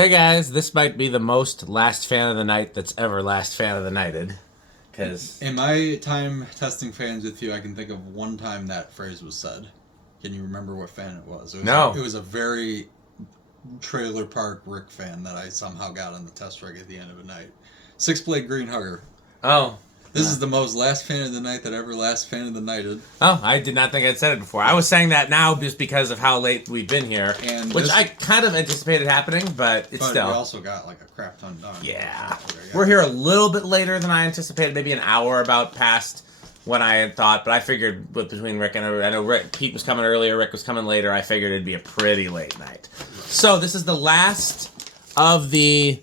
Hey guys, this might be the most last fan of the night that's ever last fan of the nighted. Because In my time testing fans with you, I can think of one time that phrase was said. Can you remember what fan it was? No. It was a very trailer park Rick fan that I somehow got on the test rig at the end of a night. Six Blade Green Hugger. Oh. This is the most last fan of the night that ever last fan of the nighted. Oh, I did not think I'd said it before. I was saying that now just because of how late we've been here. And which I kind of anticipated happening, but it's But still. we also got like a crap ton done. Yeah. We're here a little bit later than I anticipated, maybe an hour about past when I had thought, but I figured between Rick and I know Pete was coming earlier, Rick was coming later, I figured it'd be a pretty late night. So this is the last of the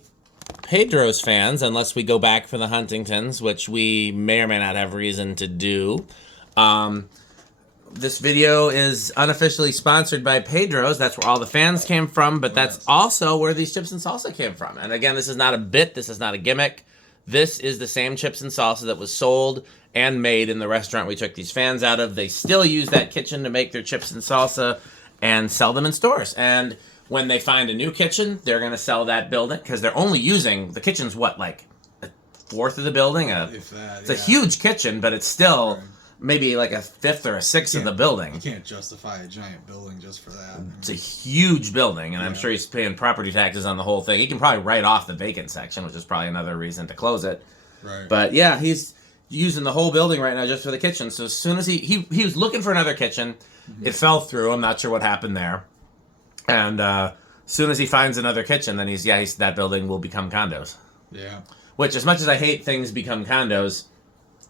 PEDRO'S fans, unless we go back for the Huntingtons, which we may or may not have reason to do. This video is unofficially sponsored by PEDRO'S. That's where all the fans came from, but that's also where these chips and salsa came from. And again, this is not a bit. This is not a gimmick. This is the same chips and salsa that was sold and made in the restaurant we took these fans out of. They still use that kitchen to make their chips and salsa and sell them in stores. And when they find a new kitchen, they're going to sell that building because they're only using the kitchen's what, like a fourth of the building? If that, it's a huge kitchen, but it's still maybe like a fifth or a sixth of the building. You can't justify a giant building just for that. It's a huge building, and I'm sure he's paying property taxes on the whole thing. He can probably write off the vacant section, which is probably another reason to close it. Right. But yeah, he's using the whole building right now just for the kitchen. So as soon as he was looking for another kitchen, it fell through. I'm not sure what happened there. And as soon as he finds another kitchen, then he's that building will become condos. Yeah. Which, as much as I hate things become condos,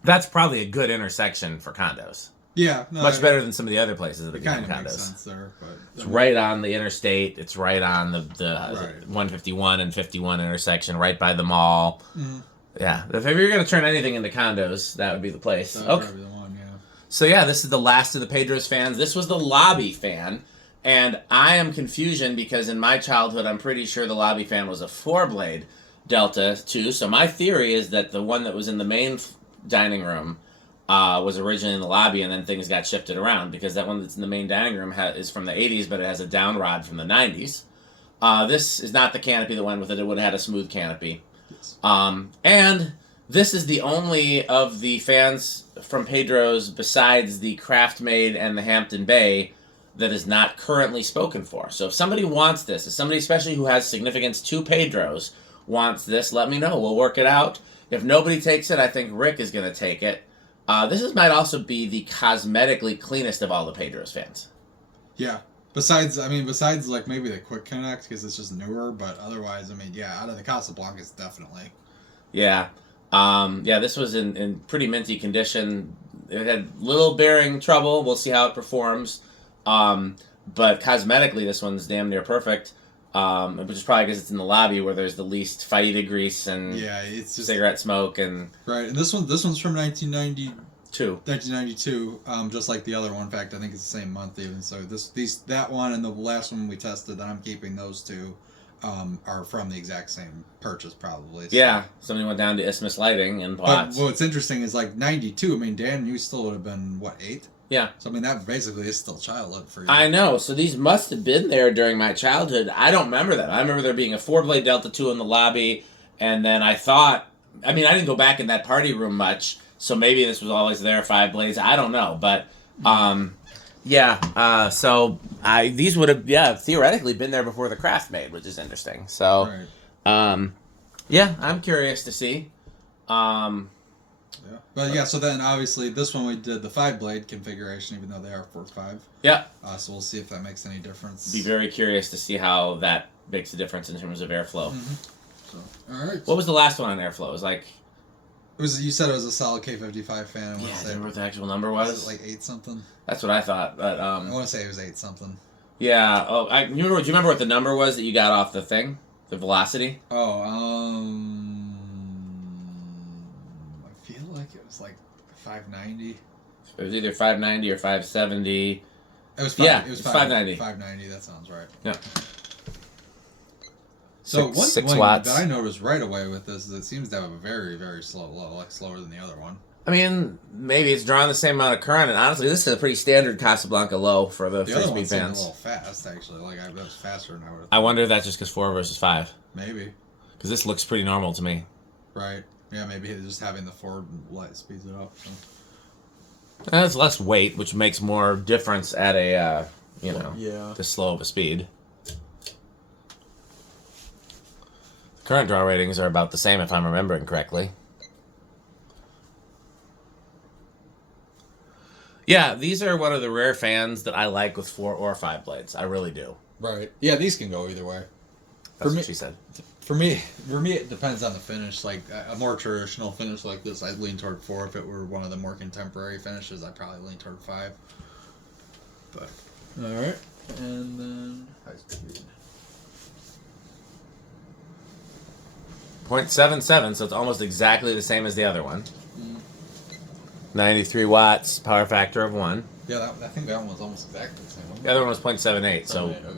that's probably a good intersection for condos. Yeah. No, Much better than some of the other places that become kind of condos. makes sense there, but It's right on the interstate. It's right on the 151 and 51 intersection, right by the mall. Mm-hmm. Yeah. If you're going to turn anything into condos, that would be the place. that would probably be the one, yeah. So yeah, this is the last of the PEDRO'S fans. This was the lobby fan. And I am confusion because in my childhood, I'm pretty sure the lobby fan was a 4-blade Delta 2. So my theory is that the one that was in the main dining room was originally in the lobby, and then things got shifted around because that one that's in the main dining room is from the 80s, but it has a down rod from the 90s. This is not the canopy that went with it. It would have had a smooth canopy. Yes. And this is the only of the fans from PEDRO'S besides the Craftmade and the Hampton Bay that is not currently spoken for. So if somebody wants this, if somebody especially who has significance to PEDRO'S wants this, let me know. We'll work it out. If nobody takes it, I think Rick is going to take it. Might also be the cosmetically cleanest of all the PEDRO'S fans. Yeah. Besides like maybe the Quick Connect because it's just newer, but otherwise, out of the Casablancas, definitely. Yeah. This was in pretty minty condition. It had little bearing trouble. We'll see how it performs. But cosmetically, this one's damn near perfect. Which is probably because it's in the lobby where there's the least fajita grease and it's just cigarette smoke and right. And this one's from 1992. 1992. Just like the other one. In fact, I think it's the same month even. So that one and the last one we tested that I'm keeping, those two are from the exact same purchase probably. So. Yeah, somebody went down to Isthmus Lighting and bought. But what's interesting is like 92. Dan, you still would have been what, 8? Yeah. So that basically is still childhood for you. I know. So these must have been there during my childhood. I don't remember that. I remember there being a 4-blade Delta 2 in the lobby, and then I thought, I didn't go back in that party room much, so maybe this was always there, 5 blades. I don't know, but these would have theoretically been there before the Craftmade, which is interesting. So I'm curious to see. So then obviously this one we did the 5-blade configuration, even though they are 4-5. Yeah. So we'll see if that makes any difference. Be very curious to see how that makes a difference in terms of airflow. Mm-hmm. So, all right. What was the last one on airflow? It was like... You said it was a solid K55 fan. Do you remember what the actual number was? Was it like 8 something? That's what I thought, but I want to say it was 8 something. Yeah. Oh, do you remember what the number was that you got off the thing? The velocity? Oh, I feel like it was like 590. It was either 590 or 570. It was 590. 590. That sounds right. Yeah. So six one watts. that I noticed right away with this is it seems to have a very, very slow low, like slower than the other one. I mean, maybe it's drawing the same amount of current, and honestly, this is a pretty standard Casablanca low for the The other free one speed seemed a fans. little fast, actually. Like, I bet it was faster than I would have I wonder if that's just because 4 versus 5. Maybe. Because this looks pretty normal to me. Right. Yeah, maybe just having the forward light speeds it up. So. And it's less weight, which makes more difference at a, Yeah. this slow of a speed. Current draw ratings are about the same if I'm remembering correctly. Yeah, these are one of the rare fans that I like with 4 or 5 blades. I really do. Right. Yeah, these can go either way. That's For me- what she said. For me, it depends on the finish. Like a more traditional finish like this, I'd lean toward 4. If it were one of the more contemporary finishes, I'd probably lean toward 5. But all right, and then high speed. 0.77, so it's almost exactly the same as the other one. 93 watts, power factor of 1. Yeah, I think that one was almost exactly the same one. The other one was 0.78, so Okay, yeah.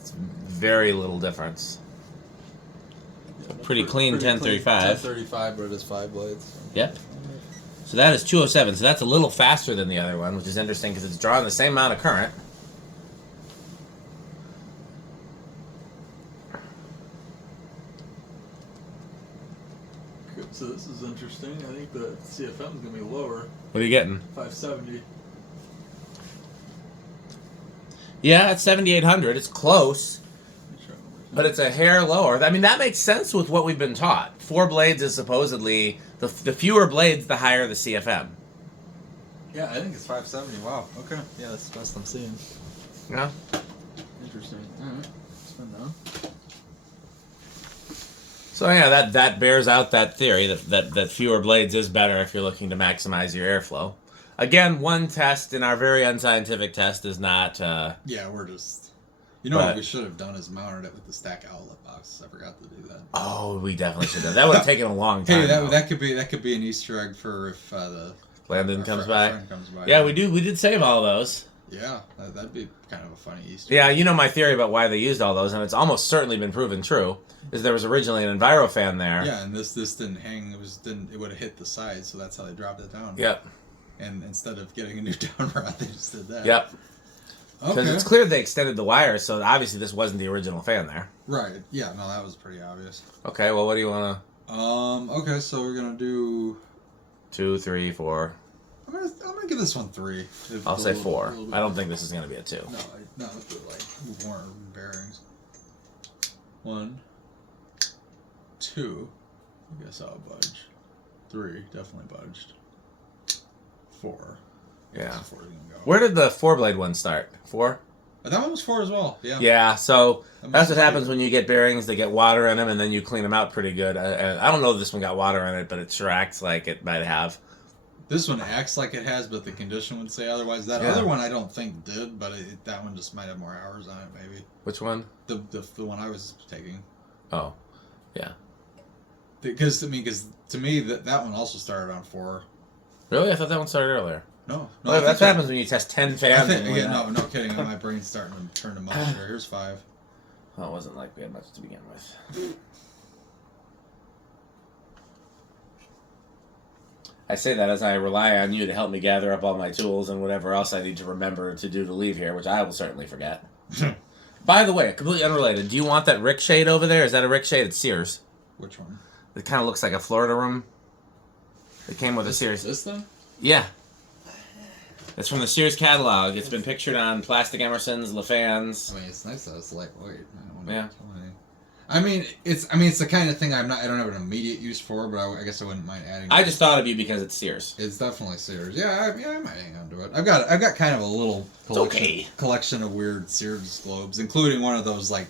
it's very little difference. Pretty clean 1035. 1035, but it is 5 blades. So. Yep. So that is 207. So that's a little faster than the other one, which is interesting because it's drawing the same amount of current. So this is interesting. I think the CFM is going to be lower, What are you getting? 570. Yeah, it's 7,800. It's close, but it's a hair lower. I mean, that makes sense with what we've been taught. 4 blades is supposedly the fewer blades, the higher the CFM. Yeah, I think it's 570. Wow. Okay. Yeah, that's the best I'm seeing. Yeah. Interesting. All right. Spin down. So yeah, that bears out that theory that fewer blades is better if you're looking to maximize your airflow. Again, one test in our very unscientific test is not. Yeah, we're just. You know what we should have done is mounted it with the stack outlet box. I forgot to do that. Oh, we definitely should have. That would have taken a long time. Hey, that could be an Easter egg for if the Landon our comes friend by. comes by. Yeah, we did save all those. Yeah, that'd be kind of a funny Easter. Yeah, you know my theory about why they used all those, and it's almost certainly been proven true. Is there was originally an Envirofan there. Yeah, and this didn't hang. It would have hit the side, so that's how they dropped it down. Yep. And instead of getting a new down rod, they just did that. Yep. Because Okay. it's clear they extended the wires, so obviously this wasn't the original fan there. Right. Yeah. No, that was pretty obvious. Okay. Well, what do you want to? Okay. So we're gonna do. 2, 3, 4. I'm gonna give this one 3. I'll say 4. I don't think this is gonna be a 2. No, let's do like more bearings. 1, 2. I guess I'll budge. 3, definitely budged. 4. Yeah. 4 is gonna go. Where did the 4-blade one start? 4? That one was 4 as well. Yeah. Yeah. So That that's must what be- happens when you get bearings. They get water in them, and then you clean them out pretty good. I don't know if this one got water in it, but it sure acts like it might have. This one acts like it has, but the condition would say otherwise. That Yeah. other one I don't think did, but that one just might have more hours on it, maybe. Which one? The one I was taking. Oh, yeah. Because to me that one also started on 4. Really? I thought that one started earlier. No, Well, I that's think what happens when you test 10 I fans. think, and yeah, whatnot. no kidding. My brain's starting to turn to mush here. Here's 5. Well, it wasn't like we had much to begin with. I say that as I rely on you to help me gather up all my tools and whatever else I need to remember to do to leave here, which I will certainly forget. By the way, completely unrelated, do you want that Rick shade over there? Is that a Rick shade? It's Sears. Which one? It kind of looks like a Florida room. It came with a Sears. This thing? Yeah. It's from the Sears catalog. It's been pictured on plastic Emersons, LaFans. I mean, it's nice that it's lightweight. I don't want Yeah. to tell anything. I mean, it's the kind of thing I don't have an immediate use for, but I guess I wouldn't mind adding. I just thought of you because it's Sears. It's definitely Sears. Yeah, I might hang on to it. I've got kind of a little collection of weird Sears globes, including one of those like.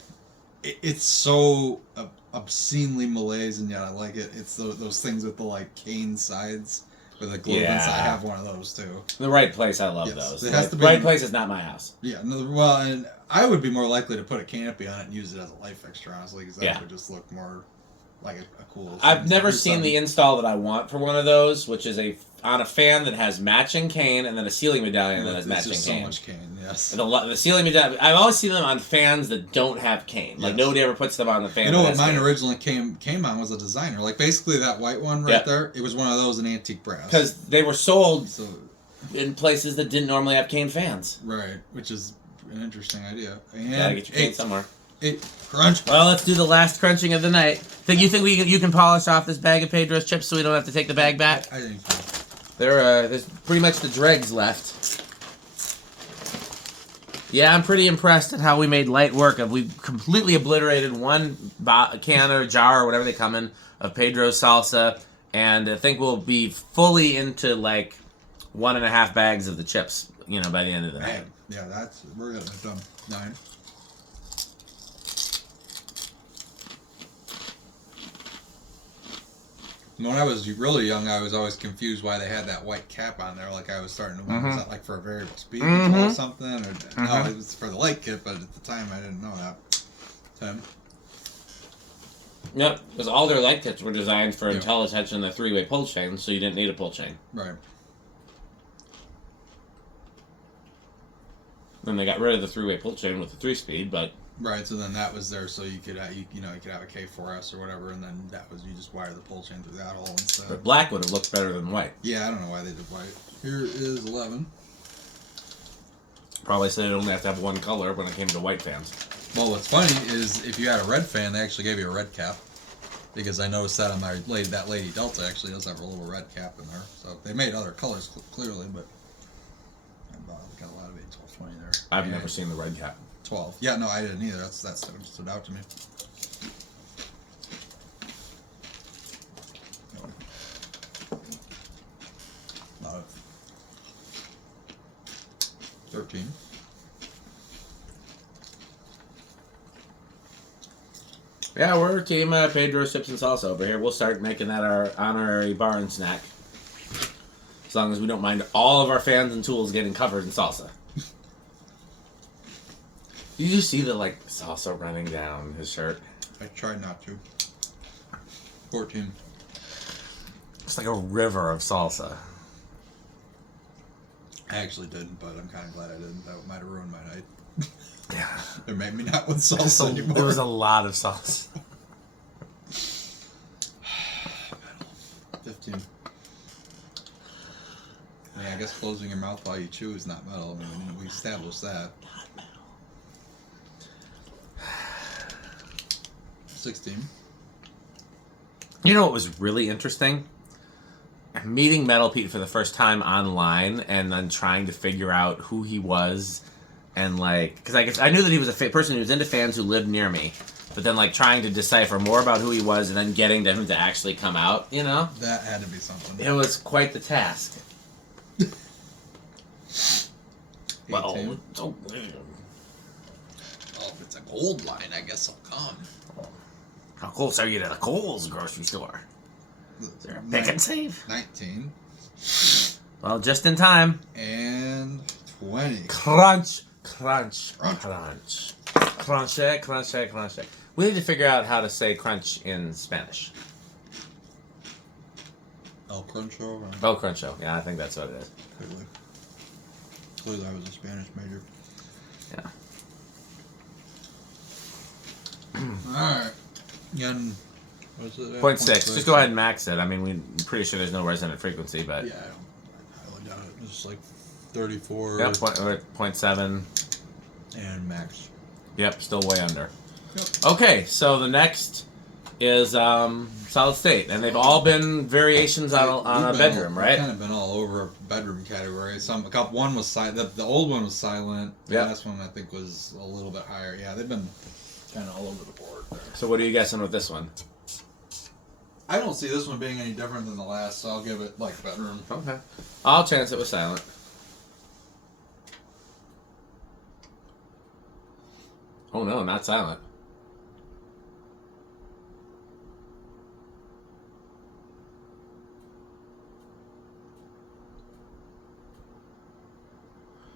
It's so obscenely Malays, and yet I like it. It's those things with the like cane sides with the globe inside. I have one of those too. The right place, I love Yes, those. it has The to be- right place is not my house. Yeah, well, and I would be more likely to put a canopy on it and use it as a light fixture, honestly, because that Yeah. would just look more like a cool. I've never seen the install that I want for one of those, which is on a fan that has matching cane and then a ceiling medallion that has matching cane. So much cane, yes. The ceiling medallion. I've always seen them on fans that don't have cane. Like nobody ever puts them on the fan. You know what mine originally came on was a designer. Like basically that white one right there. It was one of those in antique brass. Because they were sold in places that didn't normally have cane fans. Right, which is an interesting idea. And gotta get your cane somewhere. 8 crunch. Well, let's do the last crunching of the night. You think you can polish off this bag of Pedro's chips so we don't have to take the bag back? I think so. There's pretty much the dregs left. Yeah, I'm pretty impressed at how we made light work of. We completely obliterated one can or jar or whatever they come in of Pedro's salsa, and I think we'll be fully into like 1.5 bags of the chips. By the end of the night. Yeah, we're getting it done. 9. When I was really young, I was always confused why they had that white cap on there. Like I was starting to wonder, is that like for a variable speed control or something? Or no, it was for the light kit, but at the time I didn't know that. 10. Yep, because all their light kits were designed for IntelliTouch and the 3-way pull chain, so you didn't need a pull chain. Right. Then they got rid of the 3-way pull chain with the 3-speed, but... Right, so then that was there, so you could have a K4S or whatever, and then you just wire the pull chain through that hole instead. But black would have looked better than white. Yeah, I don't know why they did white. Here is 11. Probably said it only have to have one color when it came to white fans. Well, what's funny is if you had a red fan, they actually gave you a red cap. Because I noticed that on that Lady Delta actually does have a little red cap in there. So they made other colors clearly, but I've got a lot of 8, 12, 20 there. I've never seen the red cap. 12. Yeah, no, I didn't either. That stood out to me. A lot of 13. Yeah, we're Team Pedro's Chips and Salsa over here. We'll start making that our honorary bar and snack. As long as we don't mind all of our fans and tools getting covered in salsa. Did you see the, salsa running down his shirt? I tried not to. 14. It's like a river of salsa. I actually didn't, but I'm kind of glad I didn't. That might have ruined my night. Yeah. It made me not want salsa anymore. There was a lot of salsa. 15. Yeah, I guess closing your mouth while you chew is not metal. I mean, we established that. 16. You know what was really interesting? Meeting Metal Pete for the first time online and then trying to figure out who he was and because I knew that he was a person who was into fans who lived near me, but then trying to decipher more about who he was and then getting to him to actually come out, That had to be something. It was quite the task. Well, if it's a gold line, I guess I'll come. How close are you to the Kohl's grocery store? Is there a pick and save? 19. Well, just in time. And 20. Crunch, crunch, crunch. Crunche, crunche, crunche. We need to figure out how to say crunch in Spanish. El Cruncho? El Cruncho. Yeah, I think that's what it is. Clearly I was a Spanish major. Yeah. Alright. Again, what's it? 0.6. Just go ahead and max it. I mean, we're pretty sure there's no resonant frequency, but... Yeah, I highly doubt it. It's like 34. Yep, 0.7. And max. Yep, still way under. Yep. Okay, so the next is solid state, and they've all been variations on a bedroom, right? We've kind of been all over a bedroom category. One was silent. The old one was silent. The last one I think was a little bit higher. Yeah, they've been kind of all over the board there. So what are you guessing with this one? I don't see this one being any different than the last, so I'll give it bedroom. Okay. I'll chance it with silent. Oh no, not silent.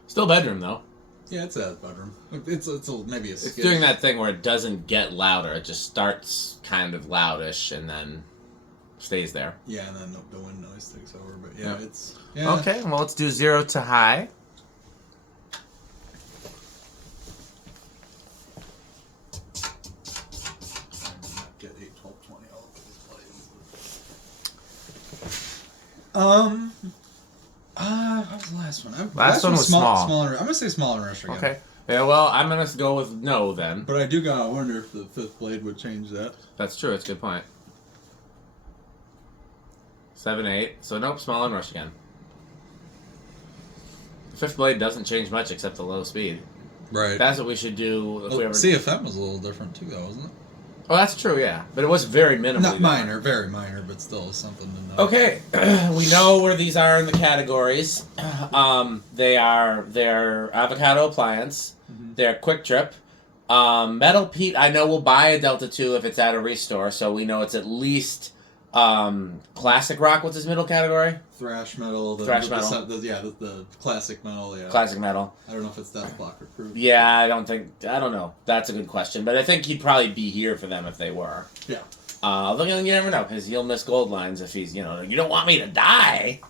Still bedroom though. Yeah, it's a bedroom. It's maybe a skid. It's doing that thing where it doesn't get louder. It just starts kind of loudish and then stays there. Yeah, and then the wind noise takes over. But yeah, Yeah. it's... Yeah. Okay, well, let's do 0 to high. Get 8, 12, 20. I'll look at these blades. What was the last one? Last one was small. Smaller. I'm gonna say small and rush again. Okay. Yeah, well, I'm going to go with no then. But I do gotta wonder if the fifth blade would change that. That's true. It's a good point. 7, 8. So nope, small and rush again. The fifth blade doesn't change much except the low speed. Right. That's what we should do if we ever... CFM was a little different too, though, wasn't it? Oh, that's true, yeah. But it was very minimally Not different. minor, very minor, but still something to know. Okay, we know where these are in the categories. They're avocado appliance. Mm-hmm. They're quick trip. Metal Pete, I know we'll buy a Delta 2 if it's at a restore, so we know it's at least classic rock. What's his middle category? Thrash metal. The classic metal, yeah. Classic metal. I don't know if it's Death Block or Proof. Yeah, I don't know. That's a good question, but I think he'd probably be here for them if they were. Yeah. Although you never know, because he'll miss gold lines if he's, you don't want me to die.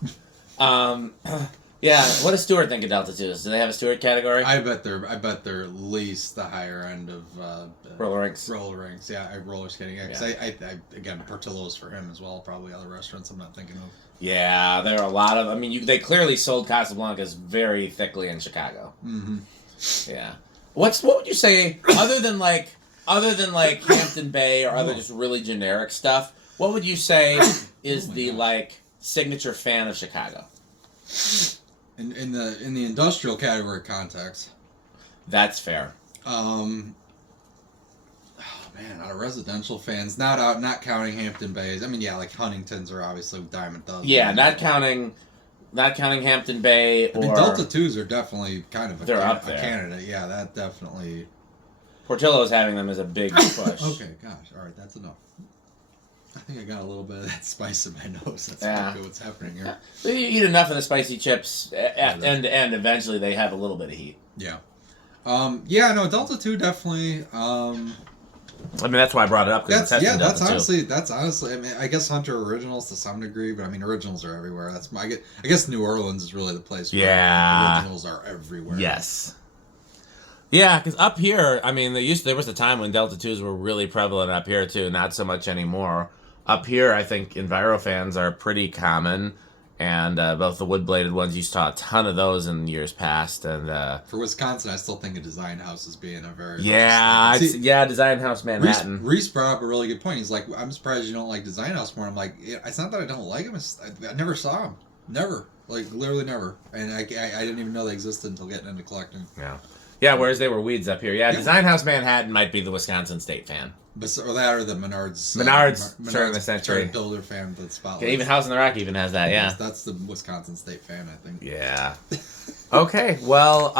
Yeah, what does Stewart think of Delta 2s? Do they have a Stewart category? I bet they're at least the higher end of Roller rinks. Roller rinks, yeah. Roller skating. Yeah, 'cause I again, Portillo's for him as well. Probably other restaurants I'm not thinking of. Yeah, there are a lot of. I mean, they clearly sold Casablancas very thickly in Chicago. Mm-hmm. Yeah. What would you say other than like Hampton Bay or other just really generic stuff? What would you say is the like signature fan of Chicago? In the industrial category context. That's fair. Oh man, out of residential fans, not counting Hampton Bays. I mean, yeah, like Huntingtons are obviously Diamond Dozen. Yeah, not counting Hampton Bay or I mean, Delta 2s are definitely kind of they're up a there. candidate. Yeah, that definitely. Portillo's having them as a big push. Okay, gosh, all right, that's enough. I think I got a little bit of that spice in my nose. That's probably what's happening here. You eat enough of the spicy chips at end to end, eventually they have a little bit of heat. Yeah. Yeah, no, Delta 2 definitely. I mean, that's why I brought it up. That's honestly. I mean, I guess Hunter Originals to some degree, but I mean, originals are everywhere. I guess New Orleans is really the place where originals are everywhere. Yes. Yeah, because up here, I mean, there was a time when Delta 2s were really prevalent up here too. Not so much anymore. Up here, I think Envirofans are pretty common, and both the wood-bladed ones, you saw a ton of those in years past. And for Wisconsin, I still think a design house as being a very Design House Manhattan. Reese brought up a really good point. He's like, I'm surprised you don't like Design House more. I'm like, it's not that I don't like them. I never saw them. Never. Like, literally never. And I didn't even know they existed until getting into collecting. Yeah. Yeah, whereas they were weeds up here. Yeah, Design House Manhattan might be the Wisconsin State fan. Or that or the Menards. Menards turn of the century. Builder fan with Spotlight. Yeah, even House on the Rock even has that, yeah. That's the Wisconsin State fan, I think. Yeah. Okay, well,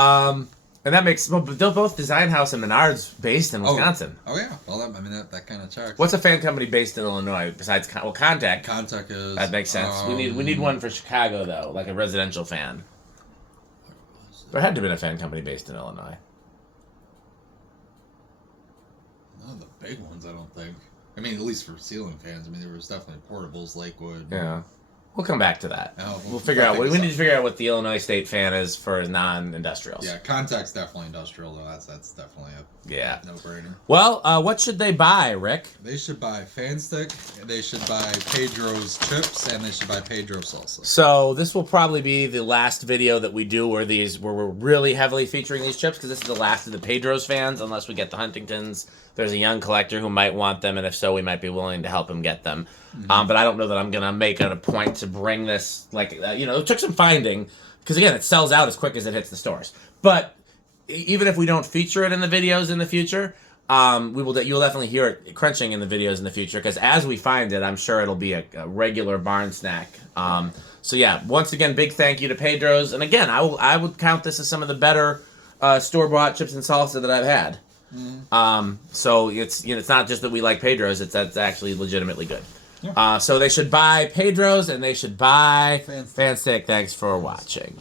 and that makes... Well, they're both Design House and Menards based in Wisconsin. Oh yeah. Well, that kind of checks. What's a fan company based in Illinois besides... Contact. Contact is... That makes sense. We need one for Chicago, though, like a residential fan. There had to have been a fan company based in Illinois. None of the big ones, I don't think. I mean, at least for ceiling fans. I mean, there was definitely Portables, Lakewood. Yeah. We'll come back to that. Oh, we'll figure out. We need to figure out what the Illinois State fan is for non-industrials. Yeah, Contact's definitely industrial, though. That's definitely a no-brainer. Well, what should they buy, Rick? They should buy Fan Stick, they should buy Pedro's chips, and they should buy Pedro's salsa. So this will probably be the last video that we do where we're really heavily featuring these chips, because this is the last of the Pedro's fans, unless we get the Huntingtons. There's a young collector who might want them, and if so, we might be willing to help him get them. Mm-hmm. But I don't know that I'm going to make it a point to bring this, it took some finding, because again, it sells out as quick as it hits the stores. But even if we don't feature it in the videos in the future, you'll definitely hear it crunching in the videos in the future, because as we find it, I'm sure it'll be a regular barn snack. So yeah, once again, big thank you to Pedro's. And again, I would count this as some of the better store-bought chips and salsa that I've had. Mm-hmm. So it's not just that we like Pedro's; that's actually legitimately good. Yeah. So they should buy Pedro's and they should buy Fan Stick. Thanks for watching.